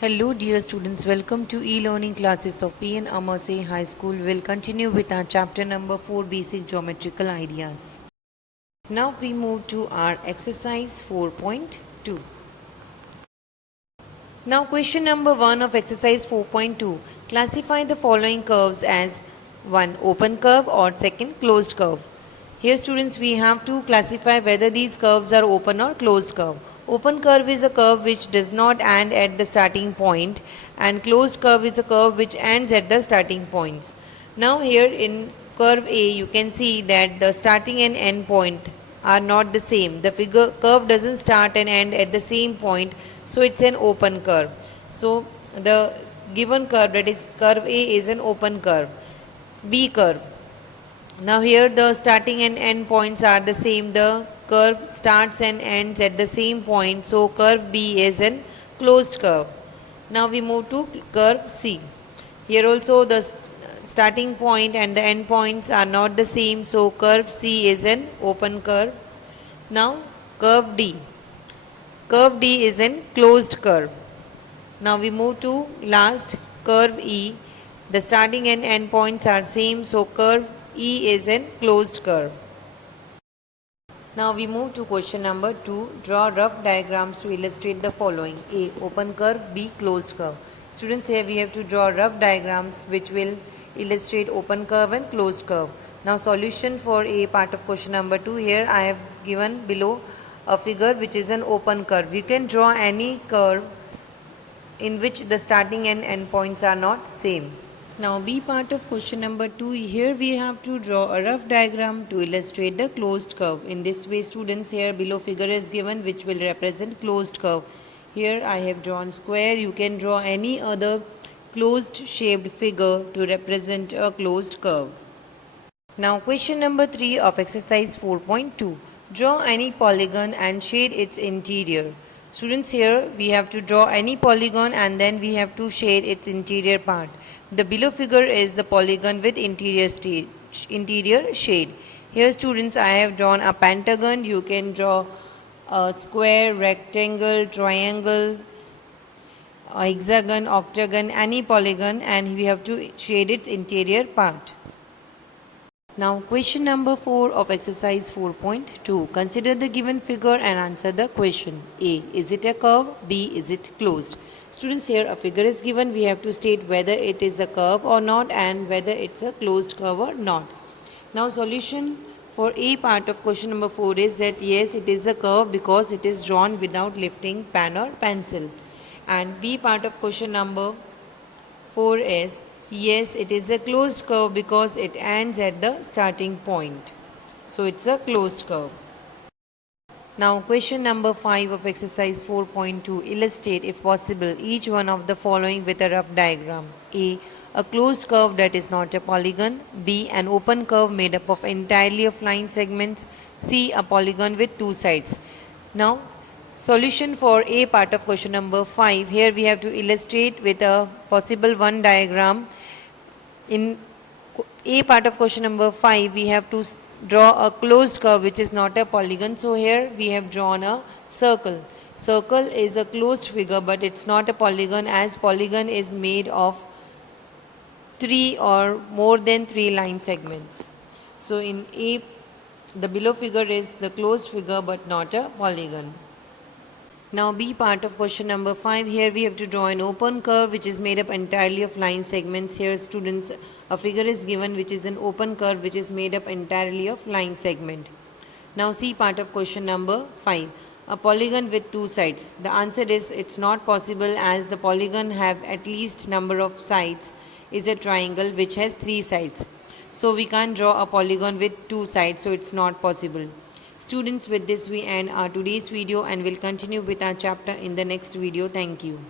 Hello dear students, welcome to e-learning classes of PN Amarse High School. We'll continue with our chapter number 4, Basic Geometrical Ideas. Now we move to our exercise 4.2. Now question number 1 of exercise 4.2. Classify the following curves as 1. Open curve or 2nd closed curve. Here students we have to classify whether these curves are open or closed curve. Open curve is a curve which does not end at the starting point and closed curve is a curve which ends at the starting points. Now here in curve A you can see that the starting and end point are not the same. The curve doesn't start and end at the same point, so it's an open curve. So the given curve, that is curve A, is an open curve. B curve. Now here the starting and end points are the same. The curve starts and ends at the same point, so curve B is an closed curve. Now we move to curve C. Here also the starting point and the end points are not the same, so curve C is an open curve. Now curve D. Curve D is an closed curve. Now we move to last curve E. The starting and end points are same, so curve E is an closed curve. Now we move to question number 2. Draw rough diagrams to illustrate the following. A. Open curve. B. Closed curve. Students, here we have to draw rough diagrams which will illustrate open curve and closed curve. Now solution for A part of question number 2. Here I have given below a figure which is an open curve. You can draw any curve in which the starting and end points are not same. Now B part of question number 2, here we have to draw a rough diagram to illustrate the closed curve. In this way students, here below figure is given which will represent closed curve. Here I have drawn square. You can draw any other closed shaped figure to represent a closed curve. Now question number 3 of exercise 4.2. Draw any polygon and shade its interior. Students, here we have to draw any polygon and then we have to shade its interior part. The below figure is the polygon with interior shade. Here students, I have drawn a pentagon. You can draw a square, rectangle, triangle, a hexagon, octagon, any polygon, and we have to shade its interior part. Now question number 4 of exercise 4.2. Consider the given figure and answer the question. A. Is it a curve? B. Is it closed? Students, here a figure is given. We have to state whether it is a curve or not and whether it's a closed curve or not. Now solution for A part of question number 4 is that yes, it is a curve because it is drawn without lifting pen or pencil. And B part of question number 4 is yes, it is a closed curve because it ends at the starting point. So it's a closed curve. Now question number 5 of exercise 4.2. Illustrate if possible each one of the following with a rough diagram. A. A closed curve that is not a polygon. B. An open curve made up of entirely of line segments. C. A polygon with two sides. Now solution for A part of question number 5. Here we have to illustrate with a possible one diagram. In A part of question number 5, we have to draw a closed curve which is not a polygon. So here we have drawn a circle. Circle is a closed figure but it's not a polygon, as polygon is made of 3 or more than 3 line segments. So in A, the below figure is the closed figure but not a polygon. Now B part of question number 5, here we have to draw an open curve which is made up entirely of line segments. Here students, a figure is given which is an open curve which is made up entirely of line segment. Now C part of question number 5, a polygon with two sides. The answer is it's not possible, as the polygon have at least number of sides is a triangle which has 3 sides. So we can't draw a polygon with 2 sides, so it's not possible. Students, with this we end our today's video and will continue with our chapter in the next video. Thank you.